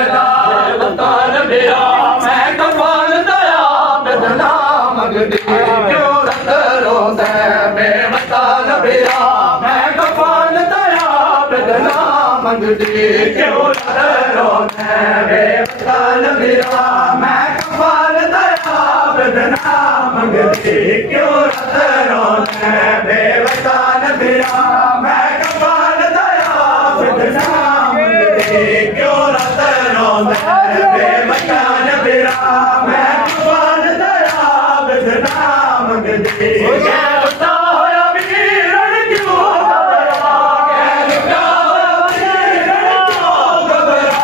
वतन मेरा मैं कफन दया बदना मंगदी क्यों रत रोंदा बेवतन मेरा मैं कफन दया बदना मंगदी क्यों रत रोंदा बेवतन मेरा मैं कफन दया बदना मंगदी क्यों रत रोंदा बेवतन मेरा मैं कफन दया बदना मंगदी क्यों रत रोंदा बेवतन मेरा मैं कफन दया बदना मंगदी लुटा होया वीरन क्यों घबरा लुटा होया वीरन क्यों घबरा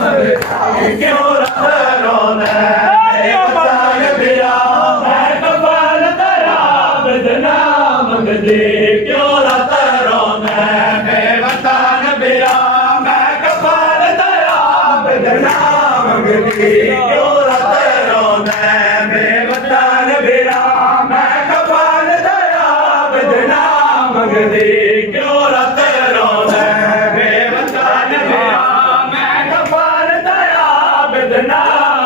क्यों रत रोंदा बेवतन मेरा मैं कफन दया बदना मंगदी क्यों रत रोंदा बेवतन मेरा मैं कफन दया बदना मंगदी क्यों रत रोंदा बेवतन मेरा मैं कफन दया बदना मंगदी क्यों रत रोंदा बेवतन मेरा मैं कफन दया बदना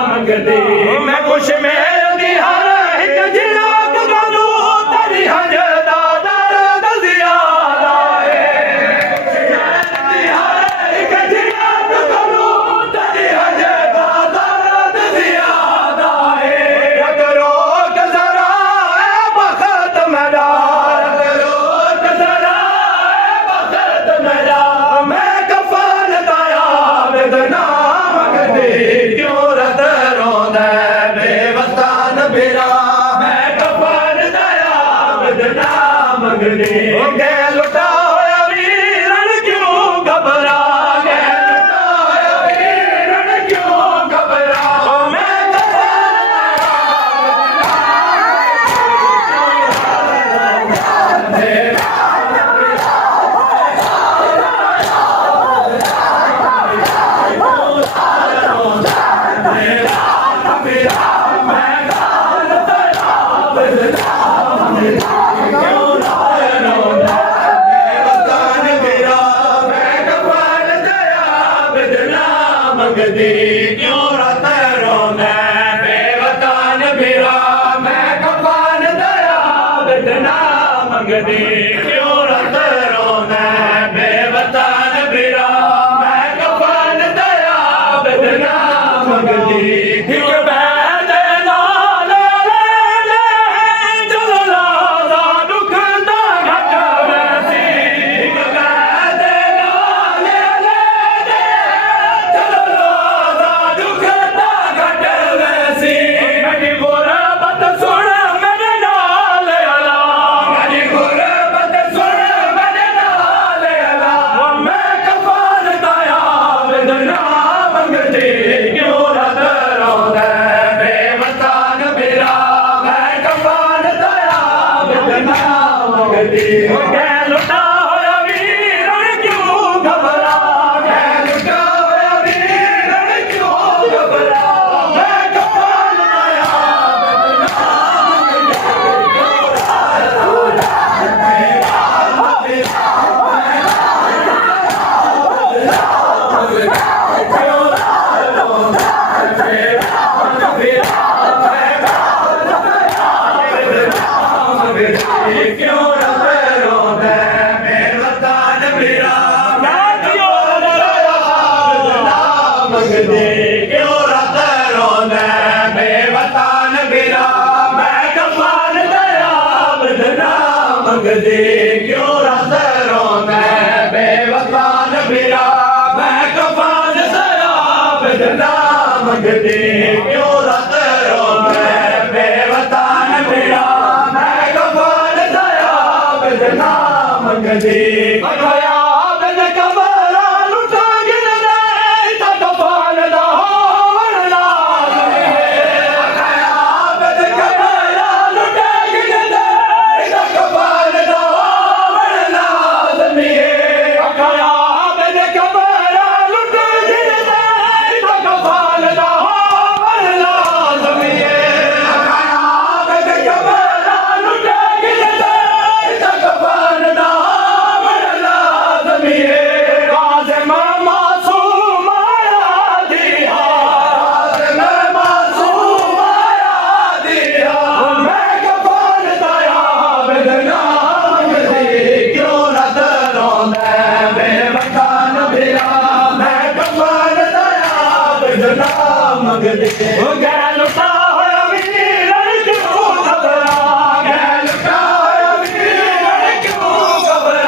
मंगदी मैं खुश मेरी हर एक जिला करू तेरी हजदा दर्द ज़ियादा है हर एक जिला करू तेरी हजदा दर्द ज़ियादा है करो जरा बखत मेरा करो जरा बखत मेरा मैं कफन दया बदना मंगदी क्यों रत रोंदा बेवतन मेरा मैं कफन दया बदना मंगदी गै लुटा होया वीरन क्यों घबरा गै लुटा होया वीरन क्यों घबरा मैं कफन मंगदी क्यों रत रोंदा बेवतन मेरा मैं कफन दया बदना मंगदी क्यों रत रोंदा बेवतन मेरा मैं कफन दया बदना मंगदी ठीक बैद नाल ले चलो लादा दुख दा घट वैसी ठीक बैद नाल ले चलो लादा दुख दा घट वैसी मेरी गुरबत सुन मेरे नाल अला मेरी गुरबत सुन मेरे नाल अला मैं कफन दया बदना मंगदी क्यों रत रोंदा बेवतन मेरा मैं कफन दया बदना मंगदी गै लुटा होया वीरन क्यों घबरा गै लुटा होया वीरन क्यों घबरा मैं कफन दया बदना क्यों रत रोंदा बेवतन मेरा मैं कफन दया बदना मंगदी क्यों रत रोंदा बेवतन मेरा मैं कफन दया बदना मंगदी क्यों रत रोंदा बेवतन मेरा मैं कफन दया बदना मंगदी क्यों रत रोंदा बेवतन मेरा मैं कफन दया बदना मंगदी होया बिन कबरा लुटा गिरदे ता कफन दा होवण लाज़मी होया बिन कबरा लुटा गिरदे ता कफन दा होवण लाज़मी ਮੰਗਦੇ ਉਹ ਗੈਰ ਲੁੱਟਾ ਹੋਇਆ ਵੀਰ ਕਿਉਂ ਘਬਰਾ ਗੈ ਲੁੱਟਾ ਹੋਇਆ ਵੀਰ ਕਿਉਂ ਘਬਰਾ